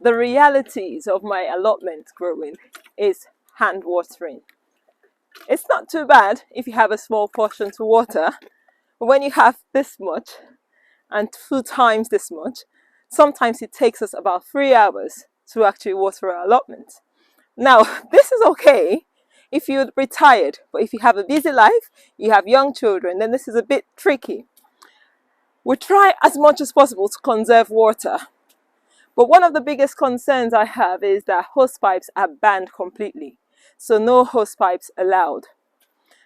the realities of my allotment growing is hand watering. It's not too bad if you have a small portion to water, but when you have this much and 2 times this much, sometimes it takes us about 3 hours to actually water our allotment. Now, this is okay if you're retired, but if you have a busy life, you have young children, then this is a bit tricky. We try as much as possible to conserve water, but one of the biggest concerns I have is that hosepipes are banned completely, so no hosepipes allowed.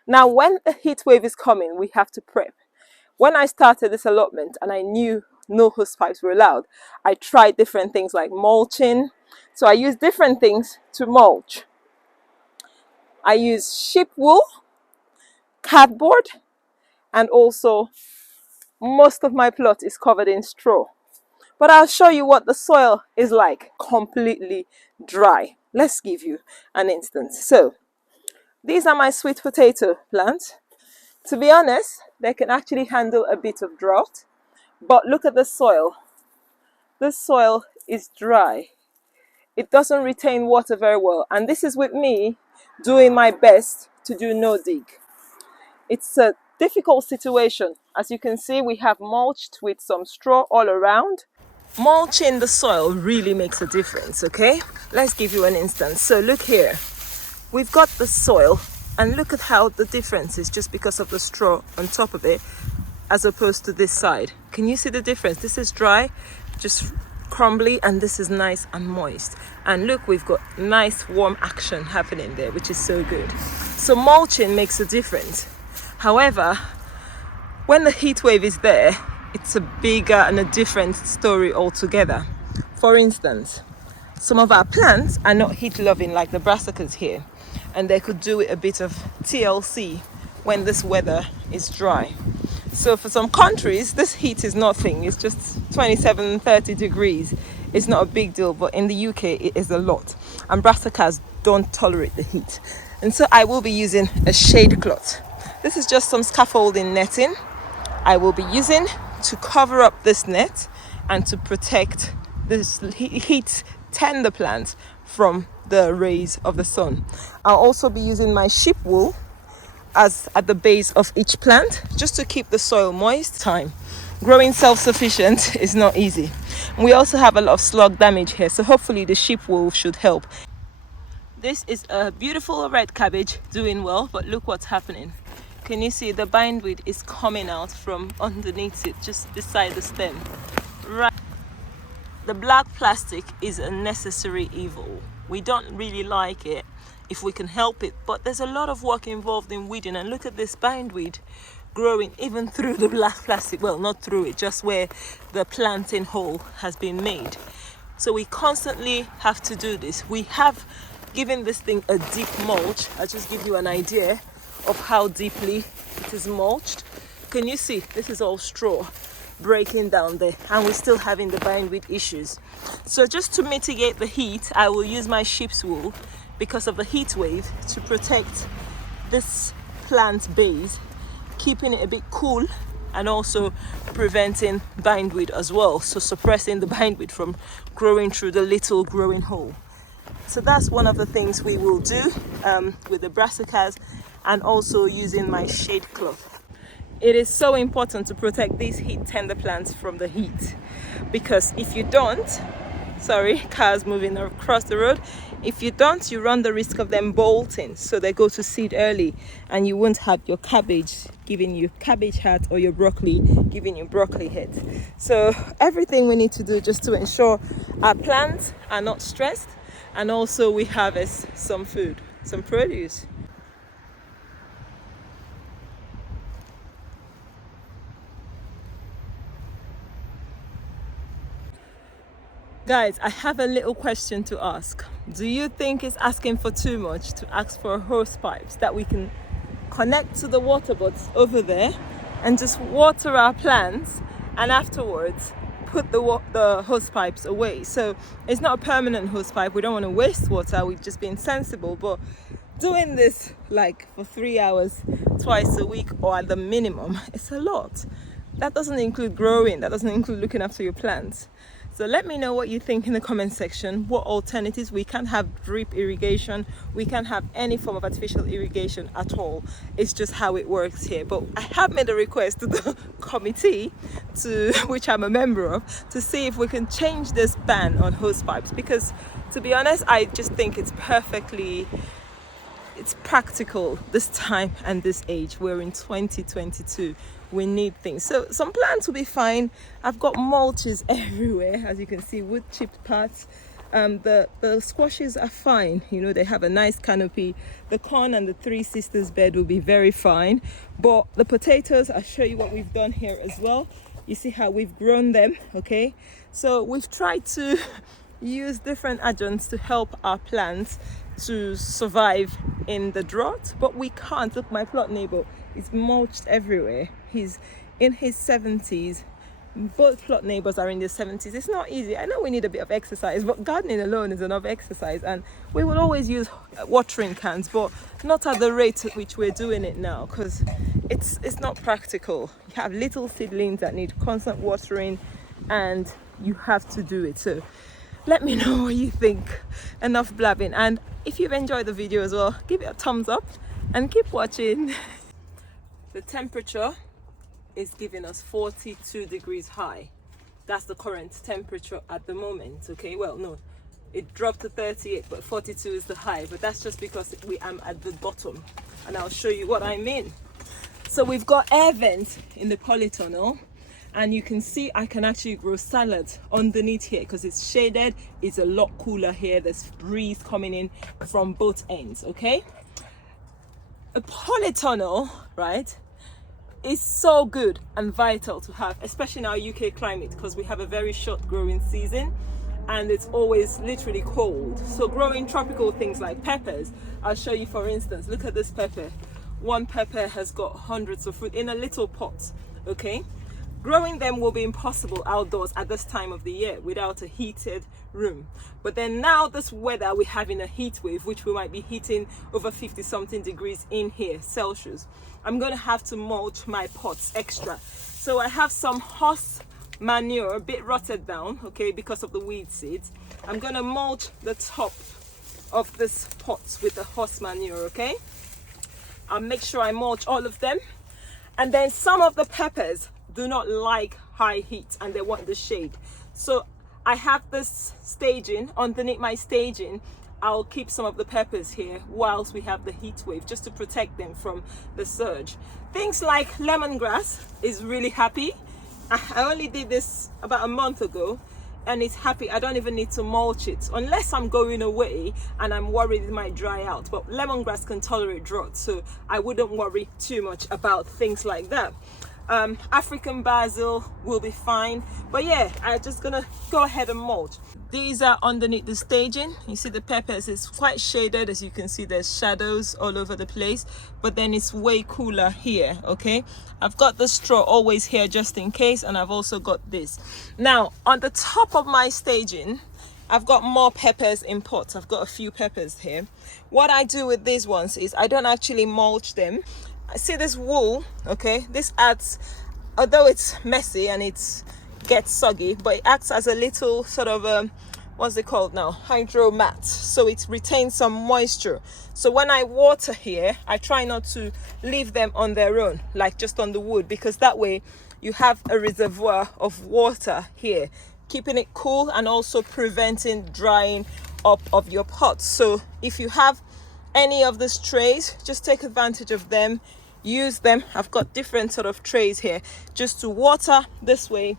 Now, when a heat wave is coming, we have to prep. When I started this allotment and I knew no hosepipes were allowed, I tried different things like mulching. So I used different things to mulch. I use sheep wool, cardboard, and also most of my plot is covered in straw. But I'll show you what the soil is like, completely dry. Let's give you an instance. So these are my sweet potato plants. To be honest, they can actually handle a bit of drought, but look at the soil. This soil is dry. It doesn't retain water very well, and this is with me doing my best to do no dig. It's a difficult situation. As you can see, we have mulched with some straw all around. Mulching the soil really makes a difference, okay? Let's give you an instance. So look here. We've got the soil, and look at how the difference is just because of the straw on top of it as opposed to this side. Can you see the difference? This is dry, just crumbly, and this is nice and moist. And look, we've got nice warm action happening there, which is so good. So mulching makes a difference. However, when the heat wave is there, it's a bigger and a different story altogether. For instance, some of our plants are not heat loving like the brassicas here, and they could do a bit of TLC when this weather is dry. So for some countries, this heat is nothing. It's just 27, 30 degrees. It's not a big deal, but in the UK, it is a lot. And brassicas don't tolerate the heat. And so I will be using a shade cloth. This is just some scaffolding netting I will be using to cover up this net and to protect this heat tender plant from the rays of the sun. I'll also be using my sheep wool as at the base of each plant just to keep the soil moist. Growing self-sufficient is not easy. We also have a lot of slug damage here, so hopefully the sheep wool should help. This is a beautiful red cabbage doing well, but look what's happening. Can you see the bindweed is coming out from underneath it, just beside the stem? Right. The black plastic is a necessary evil. We don't really like it if we can help it, but there's a lot of work involved in weeding. And look at this bindweed growing even through the black plastic. Well, not through it, just where the planting hole has been made. So we constantly have to do this. We have given this thing a deep mulch. I'll just give you an idea of how deeply it is mulched. Can you see? This is all straw breaking down there, and we're still having the bindweed issues. So just to mitigate the heat, I will use my sheep's wool because of the heat wave to protect this plant base, keeping it a bit cool and also preventing bindweed as well, so suppressing the bindweed from growing through the little growing hole. So that's one of the things we will do with the brassicas, and also using my shade cloth. It is so important to protect these heat tender plants from the heat, because if you don't, cars moving across the road, if you don't, you run the risk of them bolting, so they go to seed early and you won't have your cabbage giving you cabbage heart or your broccoli giving you broccoli head. So everything we need to do just to ensure our plants are not stressed, and also we harvest some food, some produce. Guys, I have a little question to ask. Do you think it's asking for too much to ask for hose pipes that we can connect to the water bots over there and just water our plants, and afterwards put the hose pipes away? So it's not a permanent hose pipe. We don't want to waste water. We've just been sensible, but doing this like for 3 hours twice a week, or at the minimum, it's a lot. That doesn't include growing. That doesn't include looking after your plants. So let me know what you think in the comment section. What alternatives? We can't have drip irrigation, we can't have any form of artificial irrigation at all. It's just how it works here. But I have made a request to the committee, to which I'm a member of, to see if we can change this ban on hose pipes, because to be honest, I just think it's practical this time and this age. We're in 2022. We need things. So some plants will be fine. I've got mulches everywhere, as you can see, wood chipped parts. The squashes are fine. You know, they have a nice canopy. The corn and the Three Sisters bed will be very fine. But the potatoes, I'll show you what we've done here as well. You see how we've grown them, okay? So we've tried to use different adjuncts to help our plants to survive in the drought, but we can't. Look, my plot neighbor is mulched everywhere. He's in his 70s. Both plot neighbors are in their 70s. It's not easy. I know we need a bit of exercise, but gardening alone is enough exercise, and we will always use watering cans, but not at the rate at which we're doing it now, because it's not practical. You have little seedlings that need constant watering, and you have to do it. So let me know what you think. Enough blabbing, and if you've enjoyed the video as well, give it a thumbs up and keep watching. The temperature is giving us 42 degrees high. That's the current temperature at the moment, okay? Well, no, it dropped to 38, but 42 is the high, but that's just because we am at the bottom, and I'll show you what I mean. So we've got air vents in the polytunnel, and you can see I can actually grow salads underneath here because it's shaded. It's a lot cooler here. There's breeze coming in from both ends, okay? A polytunnel, right, is so good and vital to have, especially in our UK climate, because we have a very short growing season and it's always literally cold. So growing tropical things like peppers, I'll show you, for instance, look at this pepper. One pepper has got hundreds of fruit in a little pot, okay? Growing them will be impossible outdoors at this time of the year without a heated room. But then now this weather, we're having a heat wave, which we might be hitting over 50 something degrees in here, Celsius. I'm going to have to mulch my pots extra. So I have some horse manure, a bit rotted down, okay, because of the weed seeds. I'm going to mulch the top of this pot with the horse manure, okay? I'll make sure I mulch all of them. And then some of the peppers do not like high heat and they want the shade. So I have this staging. Underneath my staging, I'll keep some of the peppers here whilst we have the heat wave, just to protect them from the surge. Things like lemongrass is really happy. I only did this about a month ago and it's happy. I don't even need to mulch it unless I'm going away and I'm worried it might dry out. But lemongrass can tolerate drought, so I wouldn't worry too much about things like that. African basil will be fine, but yeah, I'm just gonna go ahead and mulch. These are underneath the staging. You see the peppers is quite shaded. As you can see, there's shadows all over the place, but then it's way cooler here, okay? I've got the straw always here just in case, and I've also got this. Now on the top of my staging, I've got more peppers in pots. I've got a few peppers here. What I do with these ones is I don't actually mulch them. I see this wool, okay? This adds, although it's messy and it gets soggy, but it acts as a little sort of what's it called now, hydro mat, so it retains some moisture. So when I water here, I try not to leave them on their own, like just on the wood, because that way you have a reservoir of water here, keeping it cool and also preventing drying up of your pots. So if you have any of these trays, just take advantage of them, use them. I've got different sort of trays here just to water. This way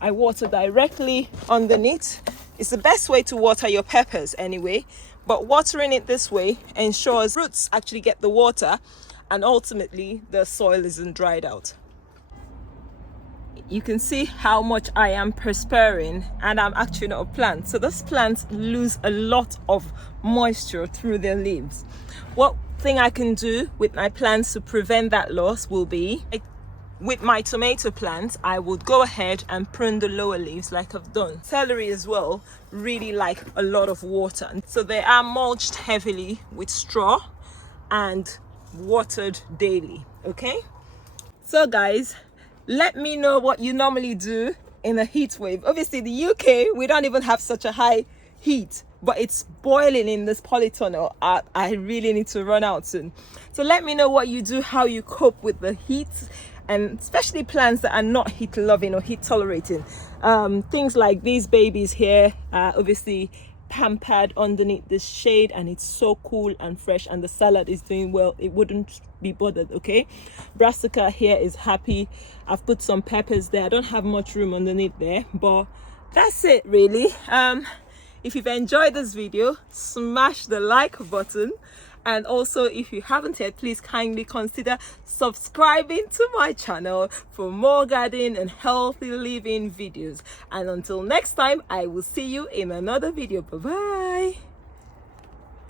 I water directly underneath. It's the best way to water your peppers anyway, but watering it this way ensures roots actually get the water and ultimately the soil isn't dried out. You can see how much I am perspiring, and I'm actually not a plant. So those plants lose a lot of moisture through their leaves. What thing I can do with my plants to prevent that loss will be, with my tomato plants, I would go ahead and prune the lower leaves like I've done. Celery as well really like a lot of water, so they are mulched heavily with straw and watered daily, okay? So guys, let me know what you normally do in a heat wave. Obviously the UK, we don't even have such a high heat, but it's boiling in this polytunnel. I really need to run out soon. So let me know what you do, how you cope with the heat, and especially plants that are not heat loving or heat tolerating. Things like these babies here are obviously pampered underneath this shade, and it's so cool and fresh, and the salad is doing well. It wouldn't be bothered. Okay, brassica here is happy. I've put some peppers there. I don't have much room underneath there, but that's it really. If you've enjoyed this video, smash the like button, and also if you haven't yet, please kindly consider subscribing to my channel for more gardening and healthy living videos. And until next time, I will see you in another video. Bye bye.